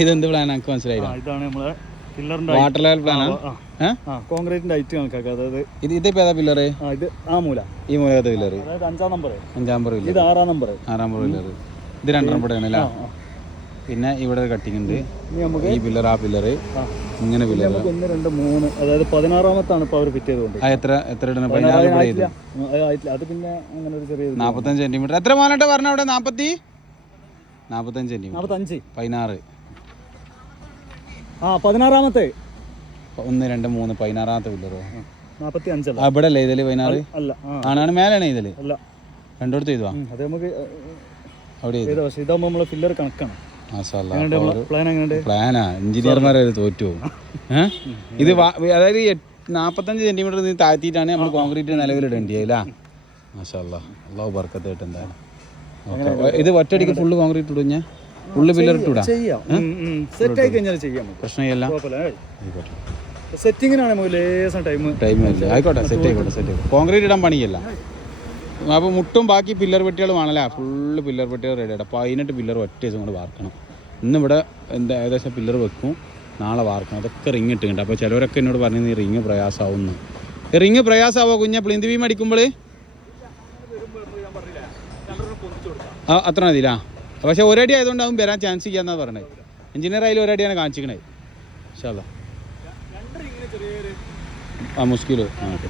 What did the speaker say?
ഇതെന്ത് പ്ലാൻ എനിക്ക് മനസ്സിലായില്ല. ഇതാണ് നമ്മളെ വാട്ടർ ലെവൽ പ്ലാനാ, കോൺക്രീറ്റിന്റെ ഹൈറ്റ് കണക്കാക്കുക. അതായത് ഇതിപ്പോ ഏതാ പില്ലറ്? ഇത് ആ മൂല, ഈ മൂലത്തെ പില്ലറ്, അതായത് 5-ാം നമ്പർ, 5-ാം നമ്പർ, ഇത് 6-ാം നമ്പർ, 6-ാം നമ്പർ പില്ലറ്. ഇത് 2 നമ്പർ ആണല്ലേ. പിന്നെ ഇവിടെ ഒരു കട്ടിങ് ഉണ്ട്. ഈ പില്ലർ, ആ പില്ലറ്, ഇങ്ങനെ പില്ലർ 1, 2, 3, അതായത് 16-ാമത്താണ് ഇപ്പൊ അവർ ഫിറ്റ് ചെയ്തുകൊണ്ട്. എത്ര ഇടണം? 16 അത് പിന്നെ അങ്ങനെ ഒരു ചെറിയ 45 സെന്റിമീറ്റർ. എത്ര മോനട്ടെ പറഞ്ഞ അവിടെ? 45 സെന്റിമീറ്റർ, 16. 16-ാമത്തെ 1, 2, 3, 16-ാമത്തെ പില്ലറോ? 45 ഇവിടെ അല്ലേ ഇതില് 16? അല്ല, ആണ് മേലാണ് ഇതില്. അല്ല, രണ്ടോടത്ത് ചെയ്തുവാ. അത് നമുക്ക് അവിടെ ഇതാകുമ്പോൾ നമ്മളെ ഫില്ലർ കണക്കാണ്. പ്ലാനാ, എഞ്ചിനീയർമാരെ തോറ്റു പോകും. ഇത് അതായത് 45 സെന്റിമീറ്റർ താഴ്ത്തിയിട്ടാണ് നമ്മൾ കോൺക്രീറ്റ് നിലവിലിടേണ്ടി അല്ല. മാഷാല്ലാ, അള്ളാഹു ബർക്കത്ത് ആയിട്ട് എന്തായാലും. ഇത് ഒറ്റയടിക്ക് ഫുള്ള് കോൺക്രീറ്റ് ഇടും, ഞാൻ ഫുള്ള് പില്ലർ ഇട്ടൂടാ. പ്രശ്നമില്ല, ആയിക്കോട്ടെ, സെറ്റ് ആയിക്കോട്ടെ. കോൺക്രീറ്റ് ഇടാൻ പണിയല്ല. അപ്പോൾ മുട്ടും ബാക്കി പില്ലർ പെട്ടികൾ വേണമല്ലേ. ഫുള്ള് പില്ലർ പെട്ടികൾ റെഡിയാണ്. അപ്പോൾ 18 പില്ലർ ഒറ്റ ദിവസം കൊണ്ട് വാർക്കണം. ഇന്നിവിടെ എന്താ ഏകദേശം പില്ലർ വെക്കും, നാളെ വാർക്കണം. അതൊക്കെ റിങ് ഇട്ടുണ്ട്. അപ്പോൾ ചിലവരൊക്കെ എന്നോട് പറഞ്ഞു ഈ റിങ് പ്രയാസമാവുന്നു. റിങ് പ്രയാസമാവോ കുഞ്ഞെ? പ്ലിന്ത് ബീം അടിക്കുമ്പോൾ അത്ര മതിയില്ല. പക്ഷേ ഒരടി ആയതുകൊണ്ട് അവൻ വരാൻ ചാൻസ് ചെയ്യാന്നാണ് പറഞ്ഞത്. എഞ്ചിനീയർ ആയാലും ഒരടിയാണ് കാണിച്ചിരിക്കണത്. ഇൻഷാ അല്ലാ. മുസ്കിലോ? ഓക്കെ.